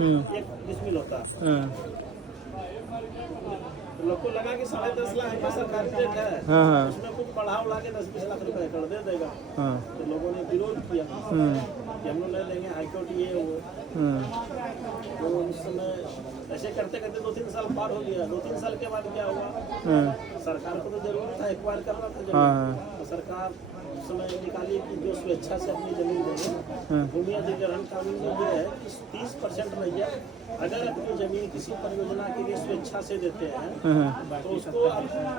एक डिसमिल होता है। लोग को लगा कि 10.5 लाख रुपया सरकारी रेट है, उसमें कुछ बढ़ा उड़ा के 10-20 लाख रुपए एकड़ दे देगा। तो लोगों ने विरोध किया कि हम लोग ले लेंगे, हाईकोर्ट ये वो। तो उस समय ऐसे करते करते 2-3 साल पार हो गया। 2-3 साल के बाद क्या हुआ, सरकार को तो जरूरत था एक्वायर करना था जमीन, तो सरकार उस समय निकाली कि जो स्वेच्छा से अपनी जमीन देंगे। भूमि अधिग्रहण कानून में यह है कि 30% रैया अगर अपनी जमीन किसी परियोजना के लिए स्वेच्छा से देते हैं तो उसको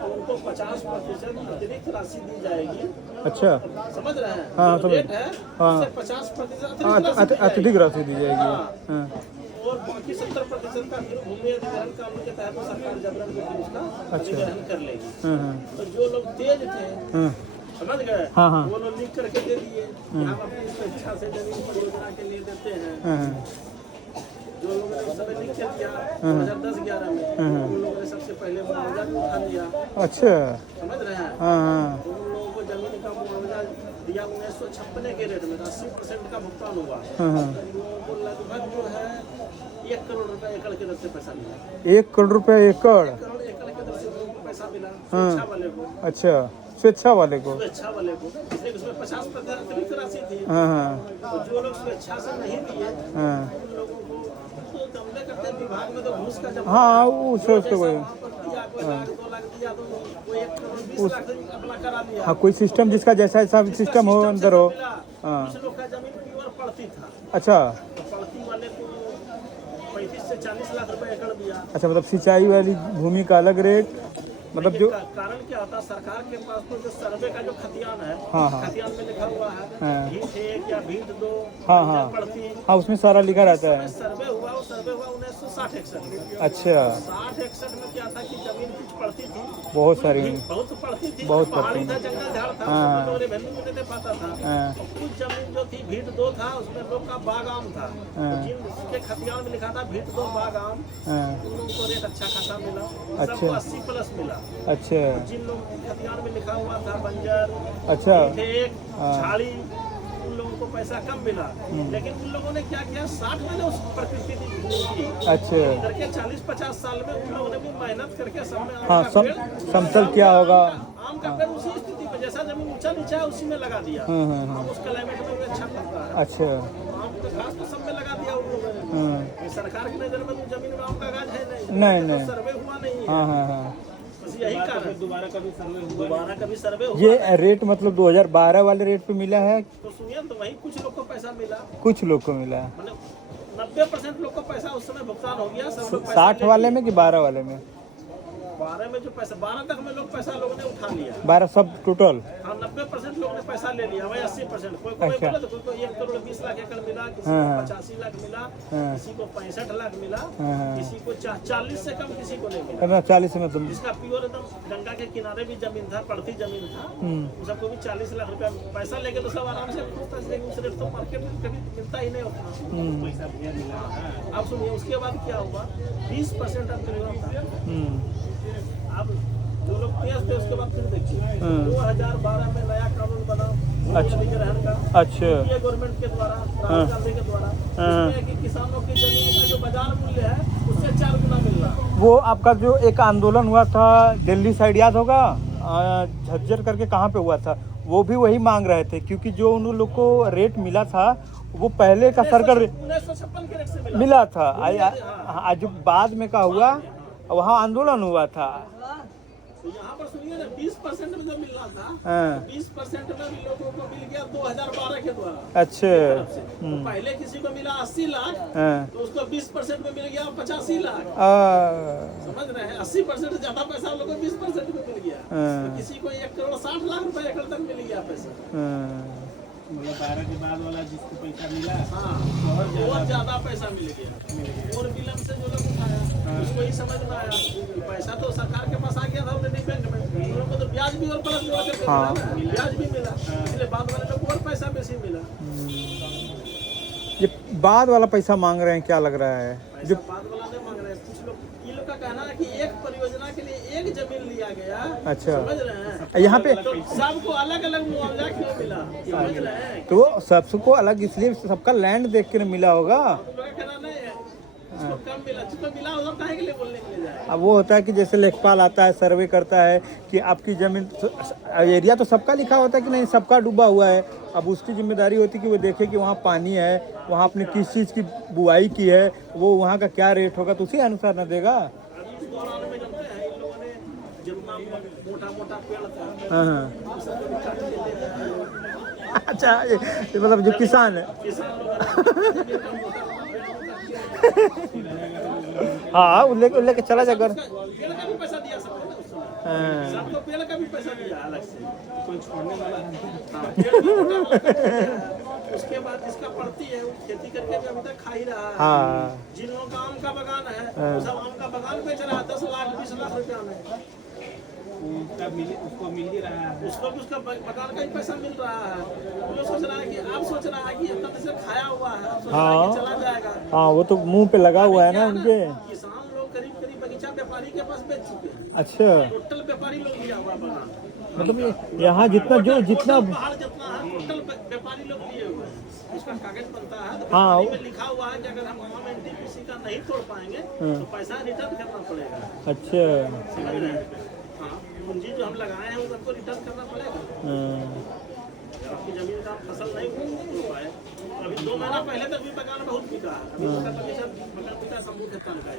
उनको 50% अतिरिक्त राशि दी जाएगी। अच्छा, समझ रहे हैं? हाँ, जो रेट है उससे 50% अतिरिक्त राशि दी जाएगी। और बाकी 70% का फिर भूमि अधिग्रहण कानून के तहत सरकार जबरन को उसका अधिग्रहण कर लेगी। तो जो लोग तेज थे, समझ गए, वो लोग लिख करके दे दिए कि हम अपनी स्वेच्छा से जमीन परियोजना के लिए देते हैं। जो लोगों ने उस समय लिख के दिया 2010-11 में, उन लोगों ने सबसे पहले मुआवजा उठा लिया। अच्छा, समझ रहे हैं? तो उन लोगों को जमीन का मुआवजा दिया 1956 के रेट में 80% का भुगतान हुआ। लोगों को लगभग जो है 1 करोड़ रुपए एकड़ के दर से पैसा मिला। 1 करोड़ रुपए एकड़? 1 करोड़ एकड़ के दर से लोगों को पैसा मिला, स्वेच्छा वाले को। अच्छा, स्वेच्छा वाले को, इसलिए उसमें 50% अतिरिक्त राशि थी। तो जो लोग स्वेच्छा से नहीं दिए उन लोगों को तो दमले करते विभाग में तो घूस का जब वो सोचते कोई 1-2 लाख दिया तो वो 1 करोड़ 20 लाख अपना करा लिया। हाँ, कोई सिस्टम जिसका जैसा सिस्टम हो अंदर हो। कुछ लोग का जमीन प्योर पड़ती था। अच्छा, तो पड़ती वाले को 35 से 40 लाख रुपए एकड़ दिया। अच्छा, मतलब सिंचाई वाली भूमि का अलग रेट, मतलब जो कारण क्या होता है, सरकार के पास तो जो सर्वे का जो खतियान है, खतियान में लिखा हुआ है भीट 1 या भीट 2 पड़ती, उसमें सारा लिखा रहता है। सर्वे हुआ 1960-61 में। अच्छा, 60-61 में क्या था कि जमीन कुछ पड़ती थी, बहुत सारी, बहुत पड़ती थी, बहुत पहाड़ी था, जंगल झाड़ था, लोगों ने वैल्यू में नहीं पाता था। कुछ जमीन जो थी भीट 2 था, उसमें लोग का बागान था, जिनके खतियान में लिखा था भीट 2 बागान, उन लोगों को रेट अच्छा खासा मिला, सबको 80+ मिला। अच्छा, जिन लोगों के खतियान में लिखा हुआ था बंजर, अच्छा, झाड़ी, उन लोगों को पैसा कम मिला। लेकिन उन लोगों ने क्या किया, 60 में उस प्रकृति की, अच्छा, इधर के 40-50 साल में उन लोगों ने भी मेहनत करके समतल क्या होगा, आम का पेड़ उसी स्थिति में जैसा जमीन ऊंचा नीचा है उसी में लगा दिया। उस क्लाइमेट में अच्छा फलता है। अच्छा, आम का घास तो सब में लगा दिया उन लोगों ने। सरकार की नजर में तो जमीन में आम का घास है नहीं, सर्वे हुआ नहीं है। यही कारण दोबारा कभी सर्वे हुआ। ये रेट मतलब 2012 वाले रेट पे मिला है तो सुनिए, तो वही कुछ लोग को पैसा मिला, कुछ लोग को मिला, मतलब 90% लोग को पैसा उस समय भुगतान हो गया। 60 वाले में कि 12 वाले में? 12 में जो पैसा, 12 तक में लोग पैसा लोगों ने उठा लिया। 12 सब टोटल? हाँ, 90% लोगों ने पैसा ले लिया, वही 80%। कोई बोला तो कोई 1 करोड़ 20 लाख एकड़ मिला, किसी को 85 लाख मिला, किसी को 65 लाख मिला, किसी को 40 से कम किसी को नहीं मिला। 40 में तुम जिसका प्योर एकदम गंगा के किनारे भी जमीन था, पड़ती जमीन था, सबको भी 40 लाख रुपया पैसा लेके तो सब आराम से उस रेट तो मार्केट में कभी मिलता ही नहीं होता। अब सुनिए, उसके बाद क्या हुआ, 20% अब जो लोग तेज थे उसके बाद फिर देखिए 2012 में नया कानून बना अधिग्रहण का। अच्छा, ये गवर्नमेंट के द्वारा, राहुल गांधी के द्वारा, जिसमें कि किसानों की जमीन का जो बाजार मूल्य है उससे 4 गुना मिल रहा। वो आपका जो एक आंदोलन हुआ था दिल्ली साइड, याद होगा, झज्जर करके कहाँ पे हुआ था, वो भी वही मांग रहे थे, क्योंकि जो उन लोग को रेट मिला था वो पहले का सरकार 1956 के रेट से मिला था। आज बाद में का हुआ, वहाँ आंदोलन हुआ था। तो यहाँ पर सुनिए ना, 20% में जो मिलना था, 20% में भी लोगों को मिल गया 2012 के द्वारा। अच्छा, तो पहले किसी को मिला 80 लाख, तो उसको 20% में मिल गया 85 लाख। समझ रहे हैं, 80% ज्यादा पैसा लोगों को 20% में मिल गया। तो किसी को 1 करोड़ 60 लाख रुपए एकड़ तक मिल गया पैसा। मतलब 12 के बाद वाला जिसको पैसा मिला, हाँ, बहुत ज्यादा पैसा मिल गया। और विलम्ब से जो लोग उठाया उसको ही समझ में आया कि पैसा तो सरकार के पास आ गया था ऑलरेडी बैंक में, उन लोगों को तो ब्याज भी और प्लस जोड़ करके मिला ना, ब्याज भी मिला, इसलिए बाद वाले लोग और पैसा बेसी मिला। ये बाद वाला पैसा मांग रहे हैं, क्या लग रहा है? जो बाद वाला नहीं मांग रहे हैं, कुछ लोग ये लोग का कहना है कि एक परियोजना के लिए एक जमीन लिया गया। अच्छा, समझ रहे हैं, यहाँ पे तो सबको अलग अलग मुआवजा क्यों मिला, समझ रहे हैं? तो सबको अलग इसलिए सबका लैंड देख के मिला होगा। जिसको कम मिला, जिसको मिला वो काहे के लिए बोलने के लिए जाए। अब वो होता है कि जैसे लेखपाल आता है, सर्वे करता है कि आपकी जमीन एरिया तो सबका लिखा होता है कि नहीं, सबका डूबा हुआ है। अब उसकी जिम्मेदारी होती है कि वो देखे कि वहाँ पानी है, वहाँ आपने किस चीज़ की बुआई की है, वो वहाँ का क्या रेट होगा, तो उसी अनुसार ना देगा। अभी इस दौरान में जानते हैं इन लोगों ने जितना मोटा पेड़ था हाँ हाँ। वो सब भी काट के ले गए। अच्छा, ये मतलब जो किसान है। किसान लोग हाँ, उल्ले के चला जाकर पेड़ का भी पैसा दिया सबको ना उस समय। हाँ। सबको पेड़ का भी पैसा दिया अलग से, कोई छोड़ने वाला नहीं। हाँ, पेड़ भी मोटा वाला कर दिया है। उसके बाद जिसका पड़ती है वो खेती करके भी अभी तक खा ही रहा है। हाँ। जिन लोगों का आम का बगान है वो सब आम का बगान बेच रहा है 10 लाख 20 लाख रुपया में। उसको मिल ही रहा है, उसको भी उसका बगान का ही पैसा मिल रहा है। वो सोच रहा है कि आप सोच रहा है कि इतना पैसा खाया हुआ है, आप सोच रहा है कि चला जाएगा। हाँ, वो तो मुंह पे लगा हुआ है ना उनके। किसान लोग करीब करीब बगीचा व्यापारी के पास बेच चुके हैं। अच्छा, टोटल व्यापारी लोग लिया हुआ बगान, मतलब यहाँ जितना जितना पहाड़ जितना है टोटल व्यापारी लोग लिए हुए हैं। उसका कागज बनता है तो हाँ। व्यापारी में लिखा हुआ है कि अगर हम गाँव में एनटीपीसी का नहीं तोड़ पाएंगे तो पैसा रिटर्न करना पड़ेगा। अच्छा। समझ रहे हैं? हाँ, पूंजी जो हम लगाए हैं वो हमको रिटर्न करना पड़ेगा। अगर आपकी जमीन का फसल नहीं हो पाए, अभी 2 महीना पहले तक भी बगान बहुत बिका है। अभी उसका बगीचा बगान बिका शंभू खेतान का है।